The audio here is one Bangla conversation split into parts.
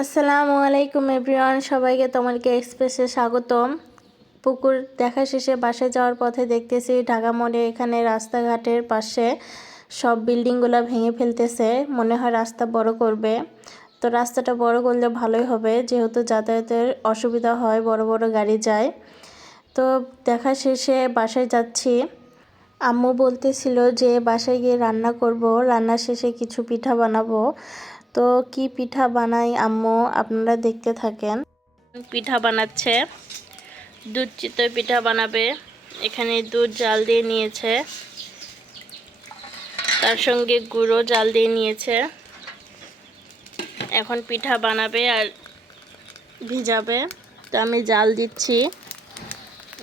আসসালামু আলাইকুম এভরিওয়ান, সবাইকে তোমাকে এক্সপ্রেসে স্বাগতম। পুকুর দেখা শেষে বাসায় যাওয়ার পথে দেখতেছি ঢাকা মোড়ে এখানে রাস্তাঘাটের পাশে সব বিল্ডিংগুলো ভেঙে ফেলতেছে, মনে হয় রাস্তা বড় করবে। তো রাস্তাটা বড় করলে ভালোই হবে, যেহেতু যাতায়াতের অসুবিধা হয়, বড় বড় গাড়ি যায়। তো দেখা শেষে বাসায় যাচ্ছি। আম্মু বলতেছিল যে বাসায় গিয়ে রান্না করব, রান্না শেষে কিছু পিঠা বানাবো। তো কি পিঠা বানাই আম্মু? আপনারা দেখতে থাকেন। পিঠা বানাচ্ছে। দুধ চিতই পিঠা বানাবে। এখানে দুধ জাল দিয়ে নিয়েছে। তার সঙ্গে গুঁড়ো জাল দিয়ে নিয়েছে। এখন পিঠা বানাবে আর ভিজাবে। তো আমি জাল দিচ্ছি।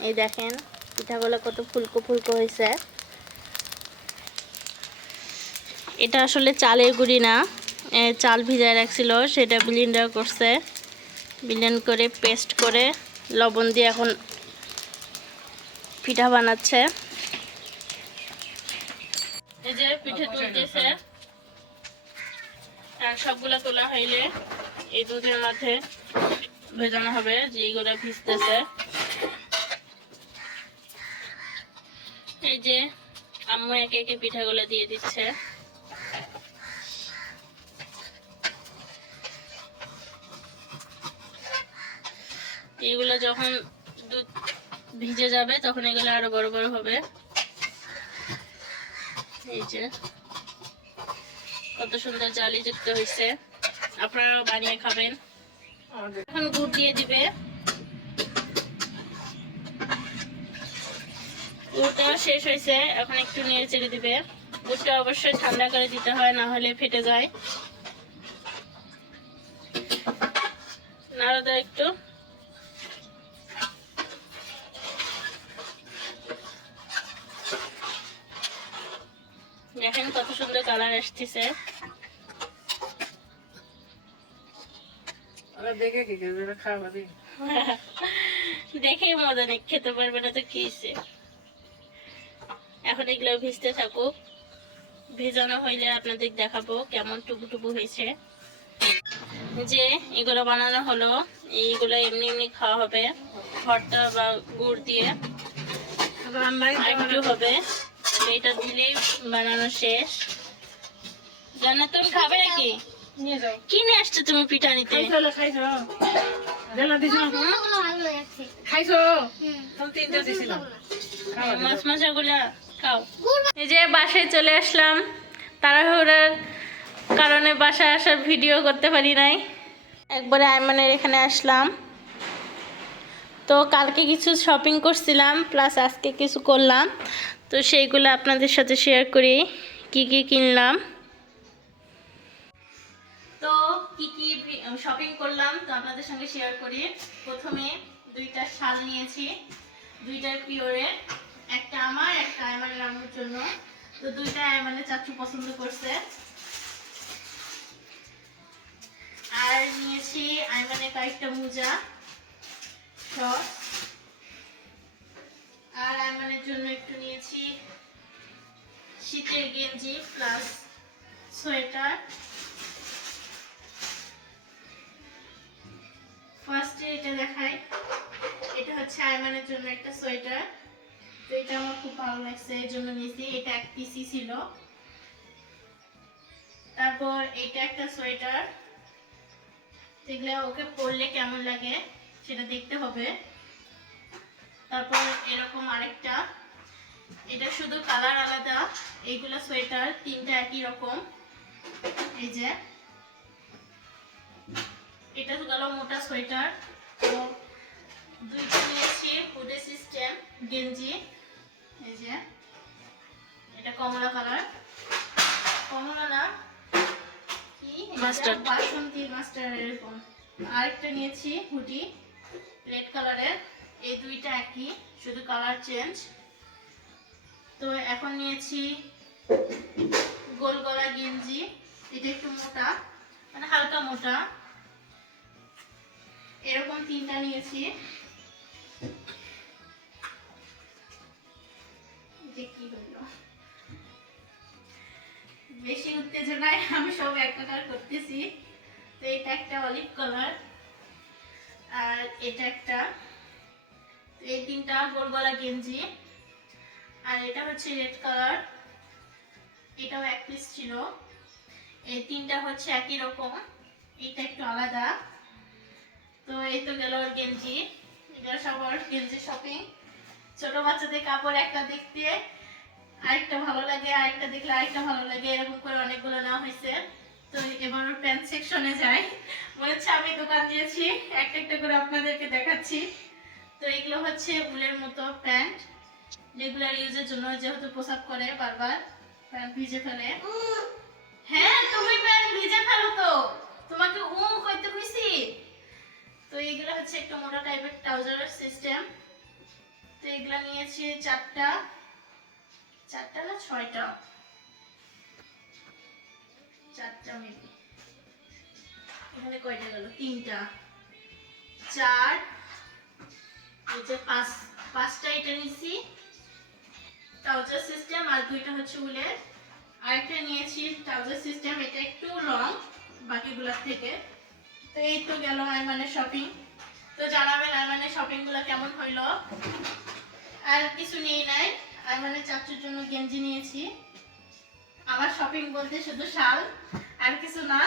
এই দেখেন, পিঠাগুলো কত ফুলকো ফুলকো হয়েছে। এটা আসলে চালের গুঁড়ি না। চাল ভিজায় রাখছিল, সেটা ব্লিন্ডার করছে। ব্লেন্ড করে পেস্ট করে লবণ দিয়ে এখন পিঠা বানাচ্ছে। এই যে পিঠে তুলতেছে সবগুলা তোলা হইলে এই দুধের মধ্যে ভেজানো হবে যেগুলো ভিজতেছে। এই যে আম্মু একে একে পিঠাগুলো দিয়ে দিচ্ছে। এগুলো যখন দুধ ভিজে যাবে, তখন এগুলো আরও বড় বড় হবে। এই যে, কত সুন্দর জালি যুক্ত হয়েছে। আপনারাও বানিয়ে খাবেন। এখন গুড় দিয়ে দিবে। গুড়টা শেষ হয়েছে, এখন একটু নেড়ে চেড়ে দিবে। গুড়টা অবশ্যই ঠান্ডা করে দিতে হয়, না হলে ফেটে যায়। নাড়া দাও একটু। দেখেন কত সুন্দর কালার আসতেছে। দেখেই মজা নেই খেতে পারবে না তো হইছে? এখন এগুলো ভিজতে থাকুক ভেজানো হইলে আপনাদের দেখাবো কেমন টুকু টুকু হয়েছে। যে এগুলো বানানো হলো এইগুলো এমনি এমনি খাওয়া হবে। ভর্তা বা গুড় দিয়ে একটু হবে। এটা দিলেই বানানো শেষ। জান্নাতুন খাবে নাকি? নিয়ে আসছো তুমি পিঠা নিতে। মাছ মাছা গুলা খাও। এই যে বাসায় চলে আসলাম। তাড়াহুড়ার কারণে বাসায় আসার ভিডিও করতে পারি নাই। একবারে আয়মানের এখানে আসলাম। তো কালকে কিছু শপিং করছিলাম প্লাস আজকে কিছু করলাম। তো সেইগুলো আপনাদের সাথে শেয়ার করি। কি কি কিনলাম। তো কি কি শপিং করলাম, তো আপনাদের সঙ্গে শেয়ার করি। প্রথমে দুইটা শাল নিয়েছি। দুইটার পিওরে, একটা আমার, একটা আয়মানের আম্মুর জন্য। তো দুইটা আয়মানের চাচু পছন্দ করছে। আর নিয়েছি আয়মানের কয়েকটা মোজা শর্ট আর আয়মানের জন্য একটু নিয়েছি শীতের গেঞ্জি প্লাস সোয়েটার। ফার্স্টে এটা দেখাই। এটা হচ্ছে আয়মানের জন্য একটা সোয়েটার। তো এটা আমার খুব ভালো লাগছে এই জন্য নিয়েছি। এটা এক পিসি ছিল। তারপর এটা একটা সোয়েটার। এগুলো ওকে পরলে কেমন লাগে সেটা দেখতে হবে। তারপর এরকম আরেকটা। এটা শুধু কালার আলাদা এইগুলা সোয়েটার তিনটা একই রকম। এই যে। এটা গেল মোটা সোয়েটার। তো দুইটা নিয়েছি হুডে সিস্টেম গেঞ্জি। এই যে। এটা কমলা কালার। কমলা না কি? Mustard. বাসন্তী মাস্টার এরকম। আরেকটা নিয়েছি হুডি রেড কালারের। এই দুইটা একই, শুধু কালার চেঞ্জ তো এখন নিয়েছি গোল গলা গেঞ্জি, এটা একটু মোটা মানে হালকা মোটা। এরকম তিনটা নিয়েছি। বেশি উত্তেজনায় আমি সব একাকার করতেছি। তো এটা একটা অলিভ কালার আর এটা একটা এই তিনটা গোল গলা গেঞ্জি। আর এটা হচ্ছে রেড কালার এটাও এক পিস ছিল। এই তিনটা হচ্ছে একই রকম। এটা একটু আলাদা। তো এই তো গেল ওর গেঞ্জি। এগুলো সব গেঞ্জি শপিং ছোট বাচ্চাদের কাপড় একটা দেখতে আরেকটা ভালো লাগে, আরেকটা দেখলে আরেকটা ভালো লাগে। এরকম করে অনেকগুলো নেওয়া হয়েছে। তো এবার ওর প্যান্ট সেকশনে যাই। মনে হচ্ছে আমি দোকান দিয়েছি। একটা একটা করে আপনাদেরকে দেখাচ্ছি। তো এগুলো হচ্ছে উলের মতো প্যান্ট। রেগুলার ইউজের জন্য যেহেতু পোশাক করে বারবার, প্যান্ট ভিজে ফেলে। হ্যাঁ তুমি প্যান্ট ভিজে ফেলো তো। তোমাকে উ কইতে কইছি। তো এইগুলো হচ্ছে একটা মোটা টাইপের ট্রাউজারের সিস্টেম তো এগুলা নিয়েছি চারটা। চারটা না ছয়টা? চারটা মেবি এখানে কয়টা গেল? তিনটা। চার আর নিয়েছি কিছু নিয়ে নাই, আইমানের চাচুর জন্য গেঞ্জি নিয়েছি। আমার শপিং বলতে শুধু শাল, আর কিছু না।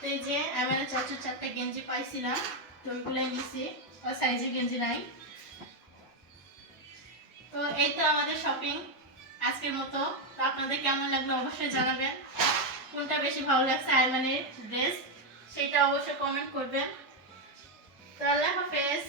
তো এই যে আইমানের চাচুর চারটা গেঞ্জি পাইছিলাম, তো ওইগুলাই নিছি ও সাইজের গেঞ্জি নাই। তো এই তো আমাদের শপিং আজকের মতো। তো আপনাদের কেমন লাগল অবশ্যই জানাবেন। কোনটা বেশি ভালো লাগছে, আয়মানের ড্রেস সেটা অবশ্যই কমেন্ট করবেন। তো আল্লাহ হাফেজ।